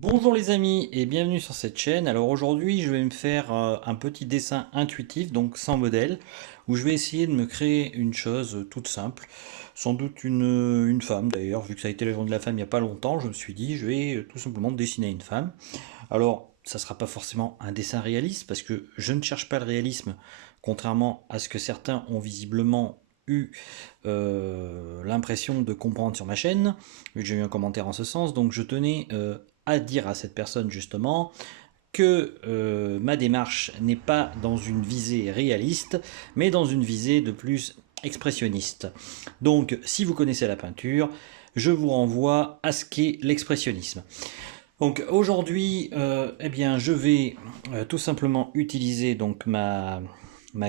Bonjour les amis et bienvenue sur cette chaîne. Alors aujourd'hui je vais me faire un petit dessin intuitif, donc sans modèle, où je vais essayer de me créer une chose toute simple. Sans doute une femme d'ailleurs, vu que ça a été la journée de la femme il n'y a pas longtemps, je me suis dit je vais tout simplement dessiner une femme. Alors ça ne sera pas forcément un dessin réaliste, parce que je ne cherche pas le réalisme, contrairement à ce que certains ont visiblement eu l'impression de comprendre sur ma chaîne, vu que j'ai eu un commentaire en ce sens. Donc je tenais à dire à cette personne justement que ma démarche n'est pas dans une visée réaliste, mais dans une visée de plus expressionniste. Donc si vous connaissez la peinture, je vous renvoie à ce qu'est l'expressionnisme. Donc aujourd'hui, eh bien, je vais tout simplement utiliser donc ma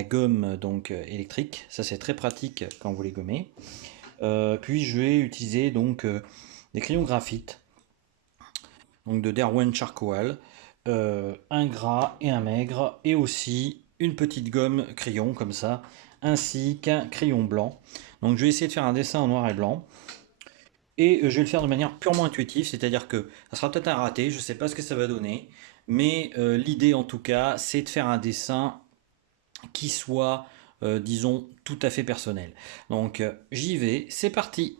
gomme donc électrique. Ça c'est très pratique quand vous les gommez. Puis je vais utiliser donc des crayons graphite, donc de Derwent Charcoal, un gras et un maigre, et aussi une petite gomme crayon comme ça, ainsi qu'un crayon blanc. Donc je vais essayer de faire un dessin en noir et blanc. Et je vais le faire de manière purement intuitive, c'est-à-dire que ça sera peut-être un raté, je ne sais pas ce que ça va donner, mais l'idée en tout cas, c'est de faire un dessin qui soit, disons, tout à fait personnel. Donc j'y vais, c'est parti.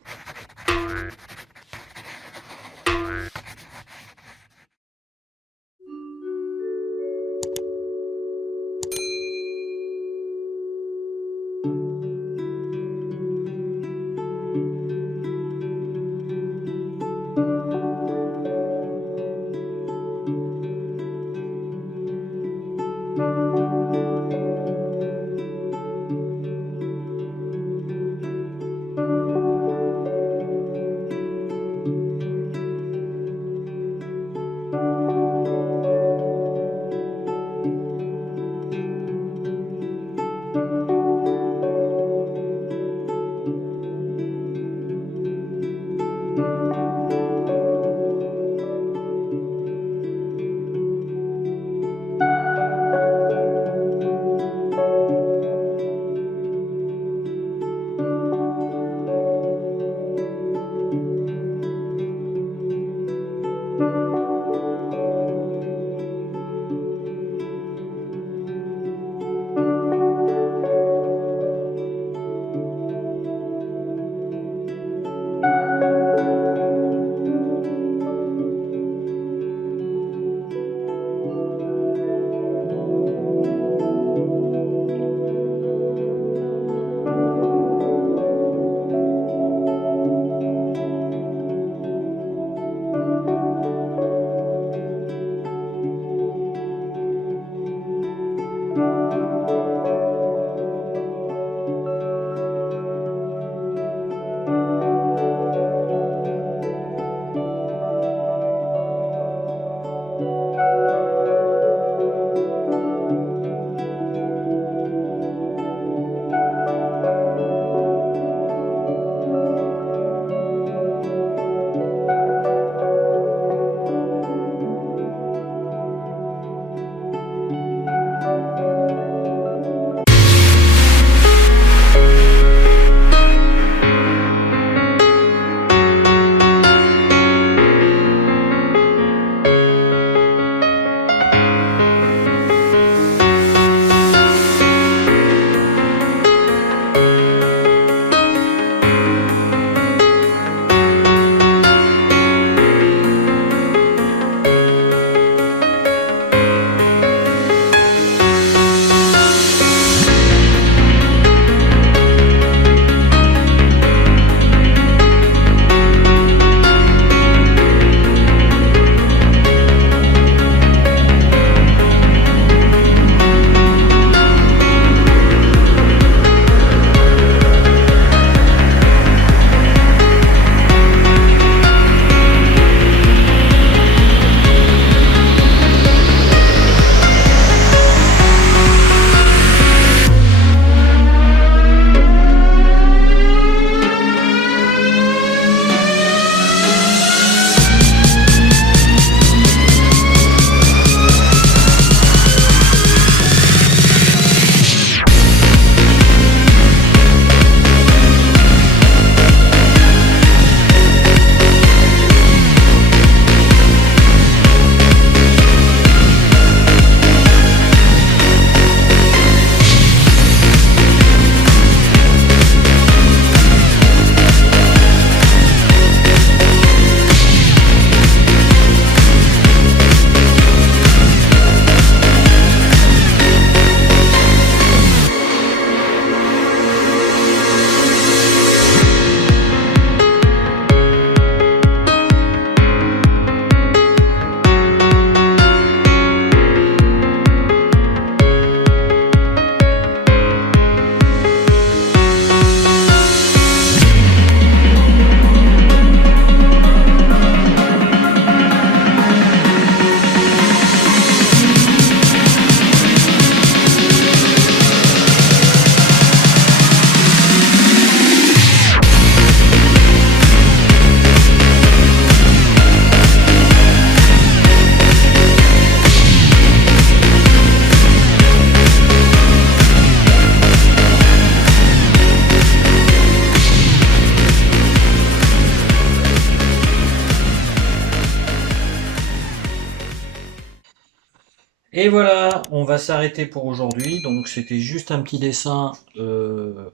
Et voilà, on va s'arrêter pour aujourd'hui. Donc c'était juste un petit dessin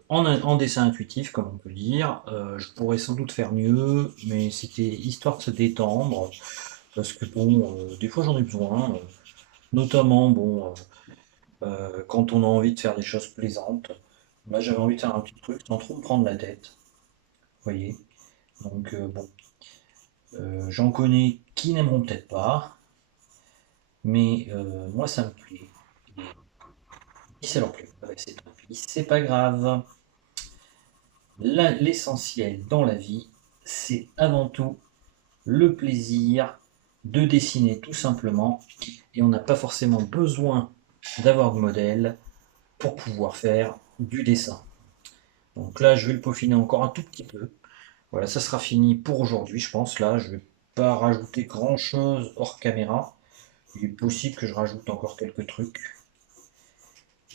en dessin intuitif, comme on peut dire. Je pourrais sans doute faire mieux, mais c'était histoire de se détendre. Parce que bon, des fois j'en ai besoin. Notamment, bon, quand on a envie de faire des choses plaisantes. Là j'avais envie de faire un petit truc sans trop me prendre la tête. Vous voyez. Donc bon, j'en connais qui n'aimeront peut-être pas. Mais moi ça me plaît. Et si ça leur plaît pas, c'est tant pis, c'est pas grave. L'essentiel dans la vie, c'est avant tout le plaisir de dessiner tout simplement. Et on n'a pas forcément besoin d'avoir de modèle pour pouvoir faire du dessin. Donc là, je vais le peaufiner encore un tout petit peu. Voilà, ça sera fini pour aujourd'hui, je pense. Là, je vais pas rajouter grand chose hors caméra. Il est possible que je rajoute encore quelques trucs,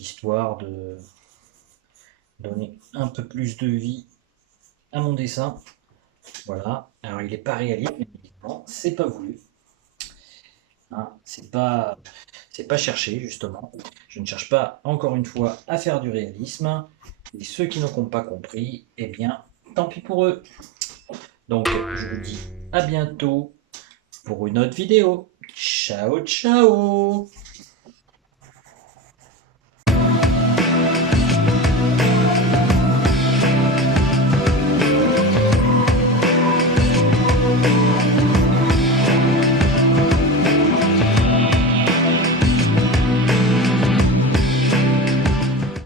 histoire de donner un peu plus de vie à mon dessin. Voilà. Alors, il n'est pas réaliste, évidemment, c'est pas voulu. Hein, c'est pas cherché, justement. Je ne cherche pas, encore une fois, à faire du réalisme. Et ceux qui n'ont pas compris, eh bien, tant pis pour eux. Donc, je vous dis à bientôt pour une autre vidéo. Ciao, ciao!